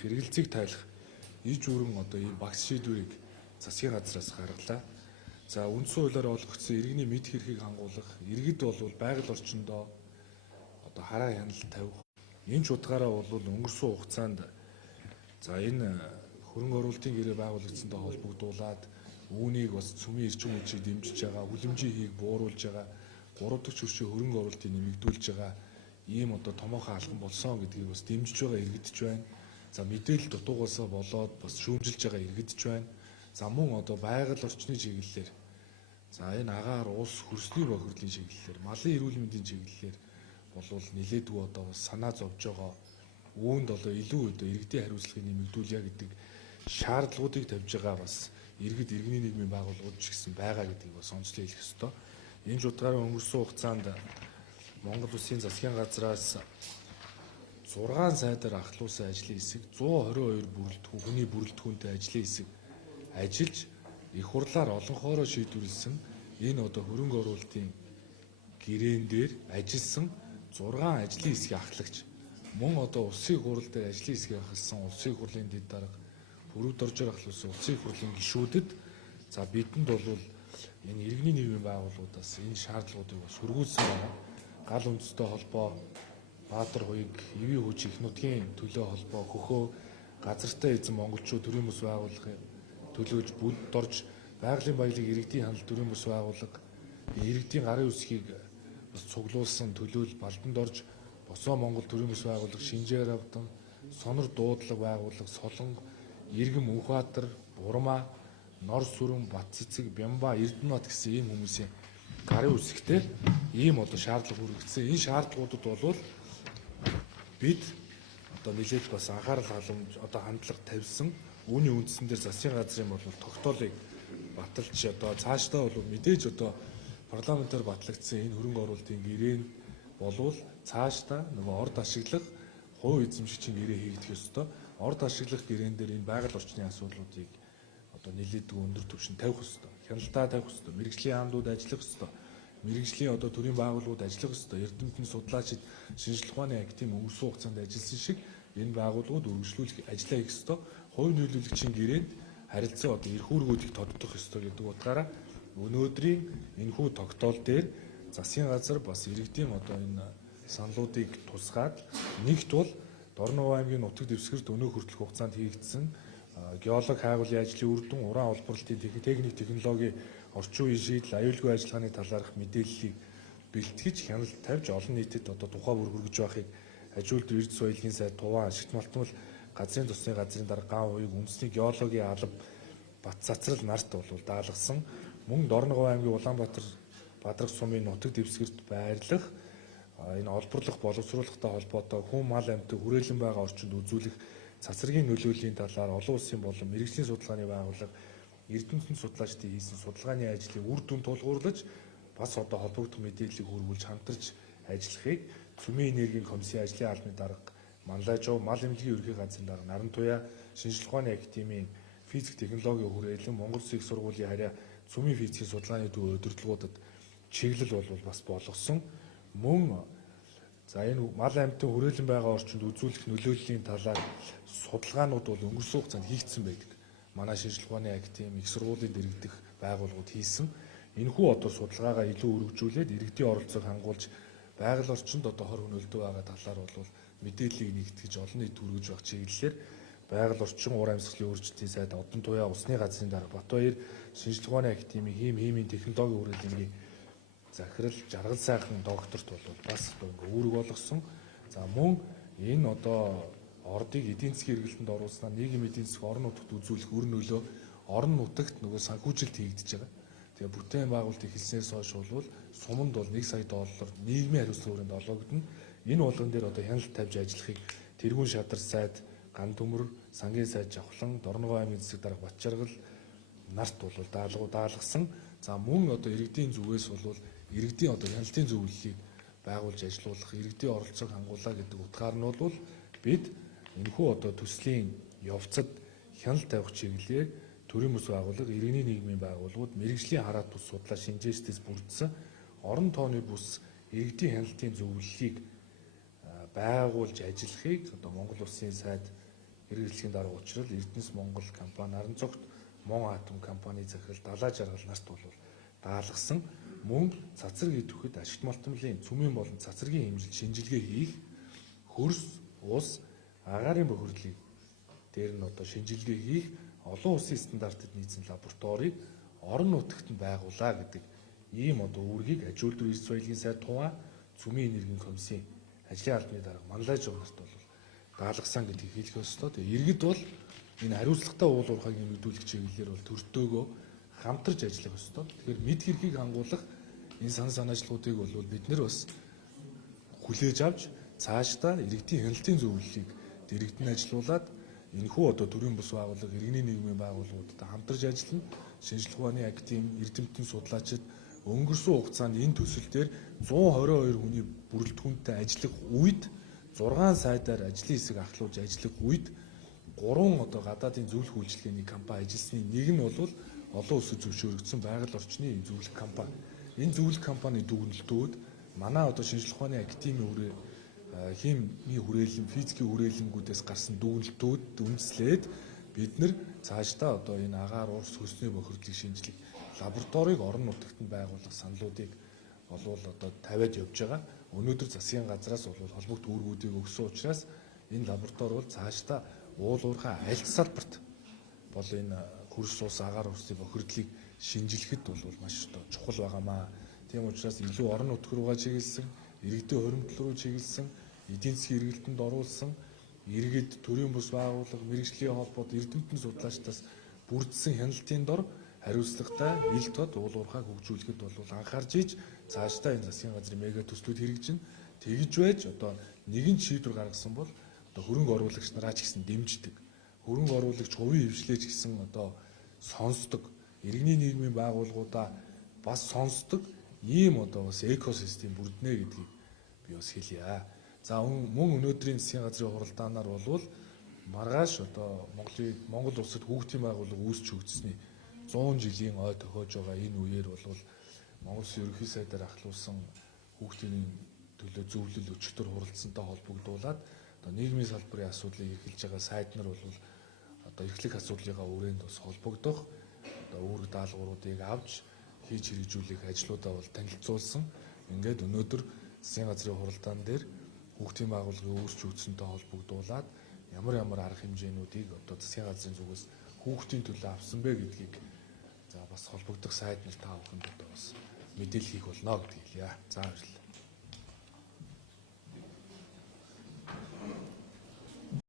Хэрэгэлцийг тайлах иж бүрэн одоо ийм багц шийдвэрийг засгийн газраас гаргалаа. За үндсэн хуулиар олгогдсон иргэний мэд хэрхийг хангуулах, иргэд бол байгаль орчиндөө одоо хараа хяналт тавих. Энэ чухалаараа бол өнгөрсөн хугацаанд за энэ хөрөнгө оруулалтын гэрээ байгуулагдсантай холбогдуулаад үүнийг бас цөмийн эрчим хүчийг дэмжиж байгаа, хүлэмжийн хийг бууруулж байгаа, 3 дахь шүршийн хөрөнгө оруулалтыг нэмэгдүүлж байгаа ийм одоо томоохон алхам болсон гэдгийг бас дэмжиж байгаа иргэдч байна. За мэдээлэл дутуугаасаа болоод бас шүүмжилж байгаа иргэдч байна. За мөн одоо байгаль орчны чиглэлээр за энэ агаар улс хөрсний бохирдлын чиглэлээр, малын эрүүл мэндийн чиглэлээр болвол нилээдгүй одоо бас санаа зовж байгаа. Үүнд одоо илүү одоо иргэдийн хариуцлагыг нэмэгдүүлье гэдэг шаардлагуудыг тавьж байгаа бас иргэний нийгмийн байгууллагууд ч гэсэн байгаа гэдгийг бас онцлог хэлэх ёстой. Энэ чухалаараа өнгөрсөн хугацаанд Монгол Улсын засгийн газраас 6 сайдаар ахлуулсан ажлын хэсэг 122 бүрэлдэхүүн хүний бүрэлдэхүүнтэй ажлын хэсэг ажиллаж их хурлаар олонхоороо шийдвэрлсэн энэ одоо хөрөнгө оруулалтын гэрээн дээр ажилласан 6 ажлын хэсгийг ахлагч мөн одоо улсын хурал дээр ажлын хэсгийг ахалсан улсын хурлын дэд дарга бүрүүд оржоор ахлуулсан улсын хурлын гишүүдэд за бидэнд бол энэ иргэний нийгмийн байгууллагуудаас энэ шаардлагуудыг бас хүргүүлсэн байна. Гал үндэстэй холбоо, Баатар хуйг, Эвийн хүч их нутгийн төлөө холбоо, хөхөө, газартай эзэн монголчууд төрийн бүс байгууллагын төлөөж бүлд орж байгалийн баялаг иргэдийн хяналт төрийн бүс байгууллага иргэдийн гарын үсгийг бас цуглуулсан төлөөл балданд орж босоо Монгол төрийн бүс байгууллага Шинжээр авдан, Сонор дуудлага байгууллага Солонго, Иргэн Мөнхбаатар, Бурмаа, Нор сүрэн, Батцэцэг, Бямба, Эрдэнэбат гэсэн ийм хүмүүсийн гарын үсгтээ ийм одоо шаардлага хүрэгдсэн. Энэ шаардлагуудад бол бид одоо нэлээд бас анхаарал халамж одоо хандлага тавьсан. Үүний үндсэн дээр засгийн газрын бол тогтоолыг баталж одоо цаашдаа бол мэдээж одоо парламентаар батлагдсан энэ хөрөнгө оруулалтын гэрээн болвол цаашдаа нөгөө орд ашиглах хувь эзэмшигчийн гэрээ хийгдэх ёстой. Орд ашиглах гэрээн дээр энэ байгаль орчны асуудлуудыг одоо нэлээдгүй өндөр түвшинд тавих ёстой. Хяналтаа тавих ёстой. Мэргэжлийн хаамдууд ажиллах ёстой. Мэргэжлийн одоо төрийн байгууллагууд ажиллах ёстой. Эрдэмтэн судлаачид шинжилгээ ухааны актийн өнгөрсөн хугацаанд ажилласан шиг энэ байгууллагууд үргэлжлүүлэх ажиллаа хийх ёстой. Хувь нийлүүлэгчийн гэрээнд харилцан одоо эрх үүргүүдийг тодтох ёстой гэдэг утгаараа өнөөдрийн энэхүү тогтоол дээр засгийн газар бас иргэдийн одоо энэ саналуудыг тусгаад нэгт бол Дорнов аймгийн нутаг дэвсгэрт өнөө хүртэлх хугацаанд хийгдсэн геолог хайгуулын ажлын үр дүн, уран олборлолтын техник технологи, орчин үеийн шийдэл, аюулгүй ажиллагааны талаарх мэдээллийг бэлтгэж хяналт тавьж олон нийтэд одоо тухай бүр хүргэж байхыг хажуулт эрдэс соёлын сайд Туваа, Ашигт малтмал, газрын тусны газрын дарга Ган хуйг, үндэсний геологийн алба Бат цацрал нарт бол даалгасан. Мөн Дорногов аймгийн Улаанбаатар Бадрах сумын нутаг дэвсгэрт байрлах энэ олборлох боловсруулалттай холбоотой хүн мал амьтад хүрээлэн байгаа орчинд үзүүлэх цацрагийн нөлөөллийн талаар олон улсын болон мэргэжлийн судалгааны байгууллага Эрдэмтэн судлаачдын хийсэн судалгааны ажлыг үр дүн тулгуурлаж бас одоо холбогдох мэдээллийг хүргүүлж хамтарч ажиллахыг Цөмийн энергийн комиссийн ажлын албаны дарга Манлайжов, Мал эмнэлгийн ерөнхий газрын дарга Наран Туяа, Шинжилгээ ухааны академийн физик технологийн хүрээлэн Монгол Улсын их сургуулийн харьяа Цөмийн физикийн судалгааны төв удирдлагуудад чиглэл бол бас болгосон. Мөн за энэ мал амьтан хүрээлэн байгаа орчинд үзүүлэх нөлөөллийн талаар судалгаанууд бол өнгөрсөн хугацаанд хийгдсэн байдаг. Манай шинжилгээ ухааны академи их сургуулийн дэргэдэх байгууллагууд хийсэн. Энэхүү одоо судалгаагаа илүү өргөжүүлээд иргэдийн оролцоог хангуулж байгаль орчинд одоо хор хөнөөлтөө байгаа талаар бол мэдээллийг нэгтгэж олон нийт хүргэж байх чиглэлээр байгаль орчин ур амьсгалын өөрчлөлтийн сайд Одон Туяа усны газрын дарга Батбаяр шинжилгээ ухааны академи химийн технологи хүрээлэнгийн захирал жаргал сайхан докторт бол бас ингээ үүрэг болгосон. За мөн энэ одоо ордыг эдийн засгийн эргэлтэнд оруулснаар нийгмийн эдийн засаг орон нутагт үзүүлэх үр нөлөө орон нутагт нөгөө санхүүжилт хийгдэж байгаа. Тэгээ бүтээн байгуулалт эхэлснээс хойш бол суманд бол 1 сая доллар нийгмийн хариуцлага хүрээнд олгогдно. Энэ болгон дээр одоо хяналт тавьж ажиллахыг тэргүүн шадар сайд Ган төмөр, сангийн сайд Жавхлан, Дорногов аймгийн засаг дарга Батчаргал нарт бол даалгасан. За мөн одоо иргэдийн зүгээс бол иргэдийн одоо хяналтын зөвлөлийг байгуулж ажилуулах, иргэдийн оролцоог хангуулах гэдэг утгаар нь бол бид энэхүү одоо төслийн явцад хяналт тавих чиглэлээр төрийн бүс байгууллага, иргэний нийгмийн байгууллагууд, мэргэжлийн хараат бус судлаа шинжээчдээс бүрдсэн орон тооны бус иргэдийн хяналтын зөвлөлийг байгуулж ажиллахыг одоо Монгол Улсын сайд хэрэгжлийн дарга учрал Эрдэнэс Монгол компани, Наран цогт Мон Атом компани захирал Далаа Жаргал нарт бол даалгасан мөн цацраг идэвхэд ашигт малтмлын цөмийн болон цацрагийн хэмжилт шинжилгээ хийх хөрс, ус, агаарын бохирдлыг дээр нь шинжилгээ хийх олон улсын стандартад нийцсэн лабораторийг орон нутагт нь байгуулаа гэдэг ийм үүргийг аж үйлдвэр эрс соёлын сайд Туваа Цөмийн энергийн комиссийн ажлын албаны дарга Манлайж нарт бол даалгасан гэдгийг хэлэх ёстой. Тэгээ иргэд бол энэ хариуцлагатай уул уурхайг нэмэгдүүлэх чиглэлээр бол төртөөгөө хамтарч ажиллах ёстой. Тэгэхээр мэд хэргийг хангуулах энэ санаа санаачлагуудыг бол бид нэр бас хүлээж авч цаашдаа иргэдийн хяналтын зөвлөлийг дэрэгдэн ажилуулад энэхүү төрийн бус байгууллага, иргэний нийгмийн байгууллагуудтай хамтарч ажиллана. Шинжлэх ухааны академи, эрдэмтэн судлаачид өнгөрсөн хугацаанд энэ төсөл дээр 122 хүний бүрэлдэхүүнтэй ажиллах үед 6 сайдаар ажлын хэсэг ахлуулж ажиллах үед 3 гадаадын зөвлөх үйлчилгээний компани ажилласны нэг нь бол олон улсад зөвшөөрөгдсөн байгаль орчны зөвлөх компани. Энэ зөвлөх компани дүгнэлтүүд манай шинжлэх ухааны академийн химийн хүрээлэн, физикийн хүрээлэнгүүдээс гарсан дүгнэлтүүд үндэслээд бид нар цаашдаа энэ агаар уурс хөрсний бохирдлыг шинжлэх лабораторийг орон нутагт нь байгуулах саналуудыг тавиад явж байгаа. Өнөөдөр засгийн газраас холбогд үүргүүдийг өгсөн учраас энэ лаборатори бол цаашдаа уул уурхай аль салбарт бол энэ хөрс ус агаар урсны бохирдлыг шинжилэхэд бол маш чухал байгаамаа. Тийм учраас илүү орон нутг руугаа чиглэсэн, иргэдийн хуримтлал руу чиглэсэн, эдийн засгийн эргэлтэнд оруулсан, иргэд төрийн бус байгууллага, мэрэгжлийн холбоод эрдэмтэн судлаачдаас бүрдсэн хяналтын дор хариуцлагатай ил тод уул уурхайг хөгжүүлэхэд бол анхаарч ийж цаашдаа энэ засгийн газрын мега төслүүд хэрэгжин тэгж байж нэгэн шийдвэр гаргасан бол хөрөнгө оруулагч нараач гэсэн дэмждэг. Хөрөнгө оруулагч хувийн хвшлээч гэсэн сонсдог. Иргэний нийгмийн байгууллагуудаа бас сонсдог ийм бас экосистем бүрднэ гэдгийг би бас хэлье. За мөн өнөөдрийн засгийн газрын хуралдаанаар бол маргааш Монгол улсад хүүхдийн байгууллага үүсч хөгжсөний 100 жилийн ой тохиож байгаа энэ үеэр бол Монгол Улсын ерөнхий сайдаар ахлуулсан хүүхдийн төлөө зөвлөл өчигдөр хуралдсантай холбогдуулаад нийгмийн салбарын асуудлыг эрхэлж байгаа сайд нар бол эрхлэх асуудлынхаа үрээнд бас холбогдох үүрэг даалгавруудыг авч хийж хэрэгжүүлэх ажлуудаа бол танилцуулсан. Ингээд өнөөдөр засгийн газрын хуралдаан дээр хүүхдийн байгууллагын үүсч хөгжсөнтэй холбогдуулаад ямар арга хэмжээнүүдийг засгийн газрын зүгээс хүүхдийн төлөө авсан бэ гэдгийг бас холбогдох сайд нар та бүхэнд бас мэдээлэл хийх болно гэдгийг хэлье. За баярлалаа.